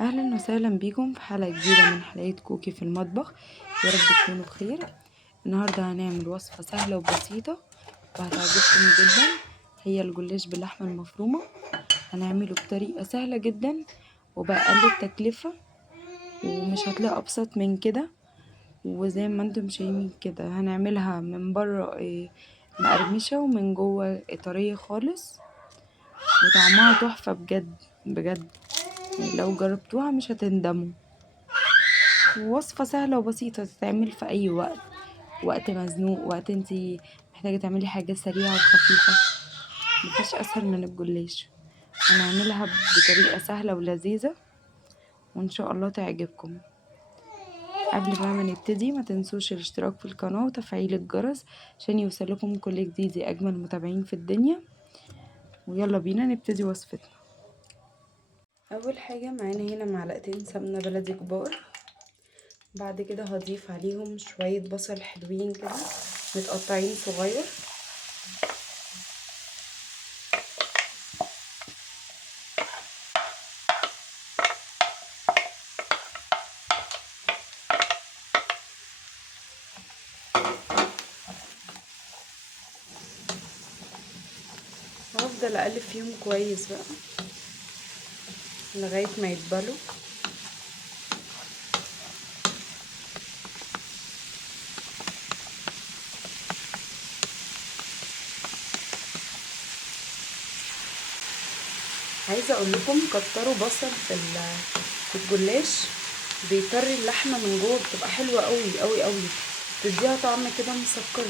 اهلا وسهلا بيكم في حلقه جديده من حلقات كوكي في المطبخ. يا رب تكونوا بخير. النهارده هنعمل وصفه سهله وبسيطه وهتعجبكم جدا. هي الجلاش باللحمه المفرومه. هنعمله بطريقه سهله جدا وبأقل تكلفه، ومش هتلاقي ابسط من كده. وزي ما انتم شايفين كده هنعملها من بره مقرمشه ومن جوه طريه خالص، وطعمها تحفه بجد بجد. يعني لو جربتوها مش هتندموا. وصفة سهلة وبسيطة تتعمل في أي وقت، وقت مزنوق، وقت انتي محتاجة تعملي حاجة سريعة وخفيفة. مفيش أسهل من الجلاش. هنعملها بطريقة سهلة ولذيذة وإن شاء الله تعجبكم. قبل بقى ما نبتدي ما تنسوش الاشتراك في القناة وتفعيل الجرس عشان يوصلكم كل جديد يا أجمل متابعين في الدنيا. ويلا بينا نبتدي وصفتنا. أول حاجة معانا هنا معلقتين سمنة بلدي كبار. بعد كده هضيف عليهم شوية بصل حلوين كده متقطعين صغير. هفضل اقلب فيهم كويس بقى لغاية ما يتبلوا. عايزه اقول لكم كتروا بصل في الجلاش، بيطري اللحمه من جوه، بتبقى حلوه قوي قوي قوي، بتديها طعم كده مسكر.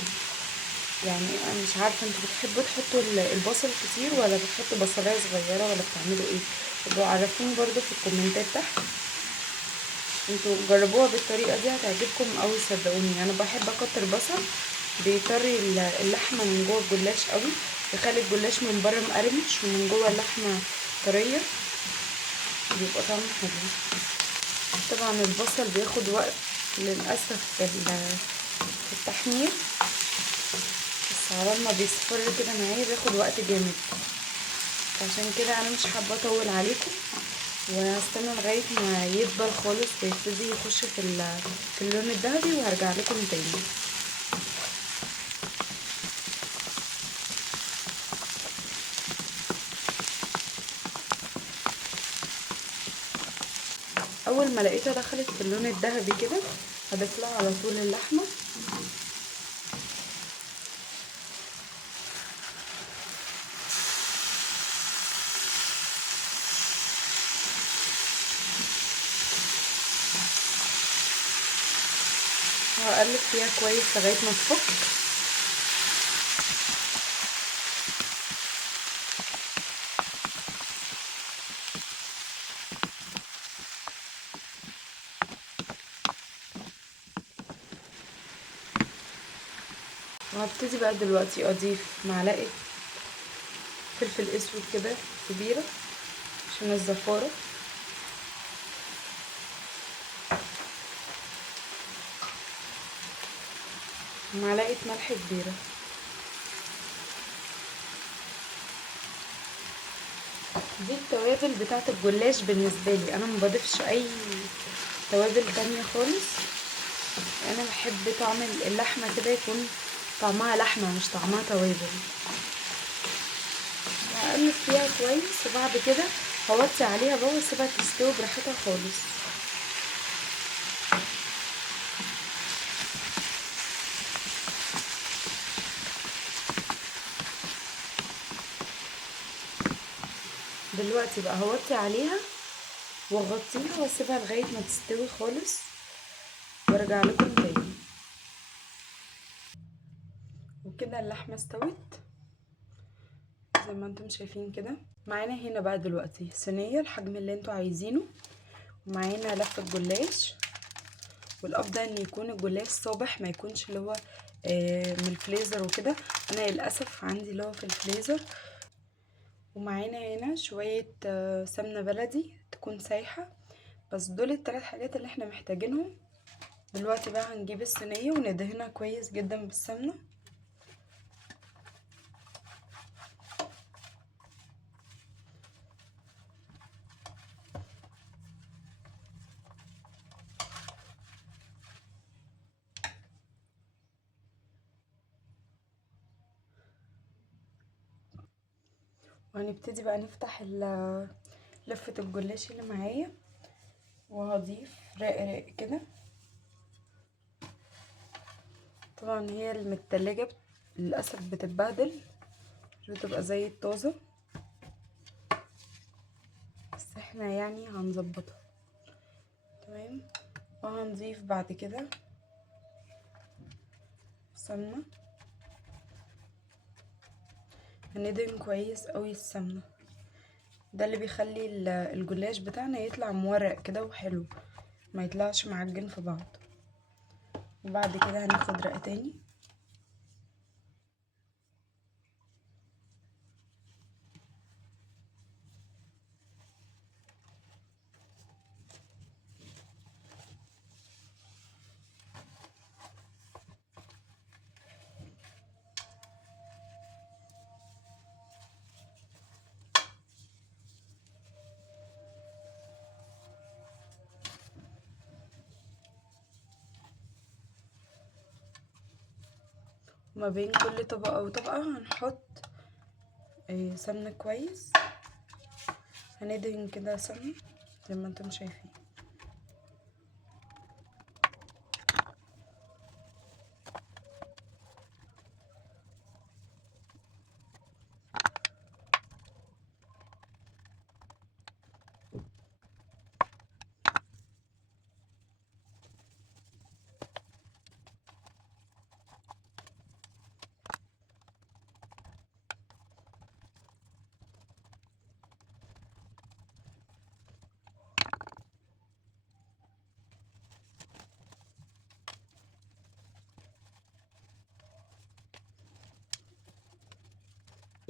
يعني انا مش عارفه انتوا بتحبوا تحطوا البصل كتير ولا بتحطوا بصلايه صغيره ولا بتعملوا ايه؟ ابقوا عرفوني برضو في الكومنتات تحت. انتوا جربوها بالطريقه دي هتعجبكم قوي صدقوني. انا بحب اكتر بصل، بيطري اللحمه من جوه الجلاش قوي، يخلي الجلاش من بره مقرمش ومن جوه اللحمه طريه، بيبقى طعمه حلو. طبعا البصل بياخد وقت للاسف في التحمير، بس على ما بيصفر كده معايا بياخد وقت جامد، عشان كده انا مش حابه اطول عليكم، وهستنى لغايه ما يدبل خالص ويبتدي يخش في اللون الذهبي وهرجع لكم تاني. اول ما لقيتها دخلت في اللون الذهبي كده هضيف لها على طول اللحمه. وهقلب فيها كويس لغايه ما تفك. وهبتدي بقى دلوقتي اضيف معلقه فلفل اسود كده كبيره عشان الزفاره، معلقه ملح كبيره. دي التوابل بتاعه الجلاش بالنسبه لي، انا ما بضيفش اي توابل تانية خالص. انا بحب طعم اللحمه كده يكون طعمها لحمه مش طعمها توابل. هقلب فيها كويس وبعد كده هوطي عليها بقى واسيبها تستوي براحتها خالص. دلوقتي بقى هوطي عليها واغطيها واسيبها لغايه ما تستوي خالص وارجع لكم تاني. وكده اللحمه استوت زي ما انتم شايفين كده. معانا هنا بقى دلوقتي صينيه الحجم اللي انتوا عايزينه، ومعانا لفه جلاش، والافضل ان يكون الجلاش صابح ما يكونش اللي هو من الفريزر وكده. انا للاسف عندي اللي هو في الفريزر. ومعانا هنا شويه سمنه بلدي تكون سايحه. بس دول الثلاث حاجات اللي احنا محتاجينهم. دلوقتي بقى هنجيب الصينيه وندهنها كويس جدا بالسمنه. وهنبتدي بقى نفتح لفة الجلاش اللي معايا، وهضيف رق كده. طبعا هي المتلجة للأسف بتتبهدل، مش بتبقى زي الطازة، بس احنا يعني هنظبطها تمام. وهنضيف بعد كده سمنة، هندهن كويس قوي السمنة، ده اللي بيخلي الجلاش بتاعنا يطلع مورق كده وحلو، ما يطلعش معجن في بعض. وبعد كده هناخد رق تاني، ما بين كل طبقة وطبقة هنحط سمنة كويس، هندهن كده سمنة زي ما انتم شايفين.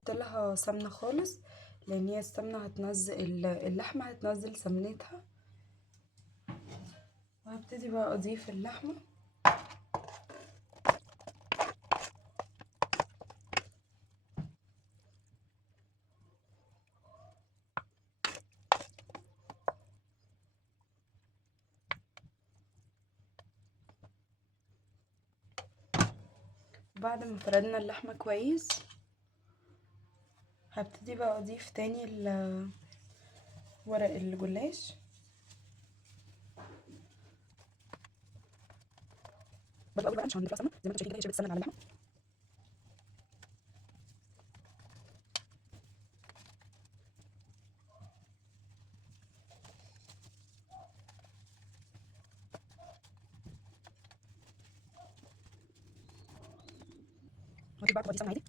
لها سمنة خالص، لان هي السمنة هتنزل اللحمة، هتنزل سمنتها. وهبتدي بقى اضيف اللحمة، بعد ما فردنا اللحمة كويس هبتدي بقى اضيف تاني ورق الجلاش. بدأ بقى مش هنضيف سمنة زي ما انتم شايفين كده، هي شربت السمنة على اللحمة. هضيف بقى طبقة سمنة عادي.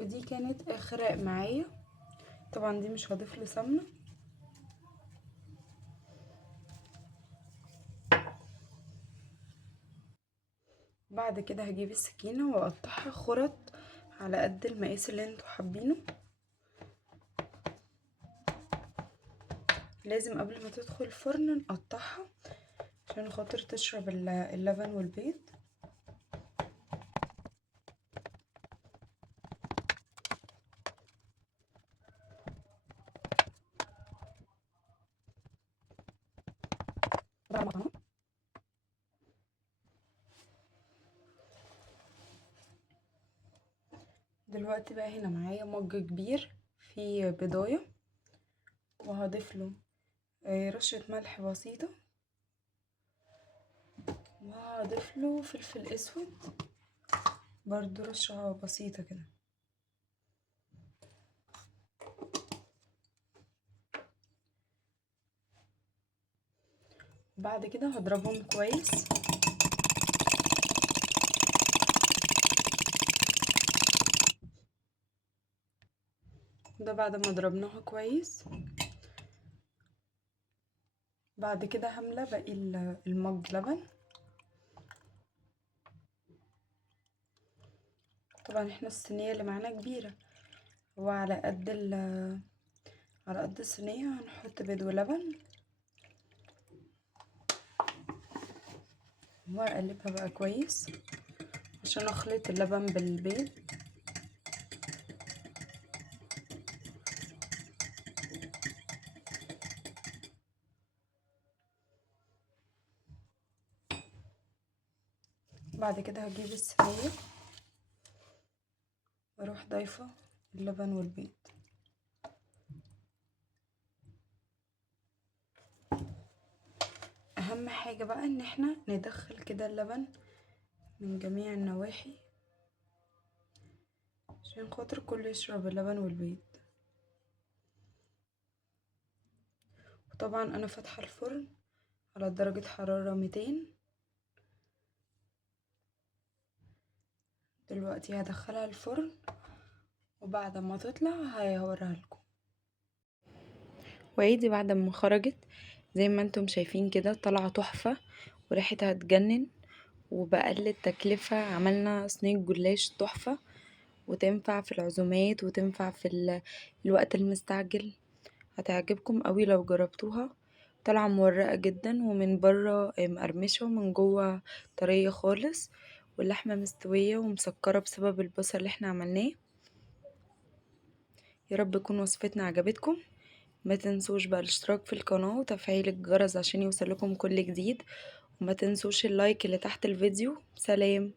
ودي كانت اخر رق معايا، طبعا دي مش هضيف له سمنة. بعد كده هجيب السكينة واقطعها خرط على قد المقاس اللي انتوا حابينه. لازم قبل ما تدخل الفرن نقطعها عشان خاطر تشرب اللبن والبيض. دلوقتي بقى هنا معايا مج كبير فيه بضاية، وهضيف له رشة ملح بسيطة، وهضيف له فلفل اسود برضو رشة بسيطة كده. بعد كده هضربهم كويس، ده بعد ما ضربناها كويس. بعد كده هملى باقي المج لبن. طبعا احنا الصينية اللي معانا كبيرة، وعلى قد على قد الصينية هنحط بيض ولبن، واقلبها بقى كويس عشان اخلط اللبن بالبيض. بعد كده هجيب الصينية واروح ضايفة اللبن والبيض. اهم حاجة بقى ان احنا ندخل كده اللبن من جميع النواحي عشان خاطر كله يشرب اللبن والبيض. وطبعا انا فاتحة الفرن على درجة حرارة 200. دلوقتي هدخلها الفرن، وبعد ما تطلع هوريها لكم. وعيدي بعد ما خرجت زي ما انتم شايفين كده طالعة تحفة وريحتها هتجنن، وبأقل تكلفة عملنا صينية جلاش تحفة، وتنفع في العزومات وتنفع في الوقت المستعجل. هتعجبكم قوي لو جربتوها. طالعة مورقة جدا، ومن بره مقرمشة، ومن جوه طرية خالص، واللحمة مستوية ومسكرة بسبب البصل اللي احنا عملناه. يا رب تكون وصفتنا عجبتكم. ما تنسوش بقى الاشتراك في القناة وتفعيل الجرس عشان يوصلكم كل جديد، وما تنسوش اللايك اللي تحت الفيديو. سلام.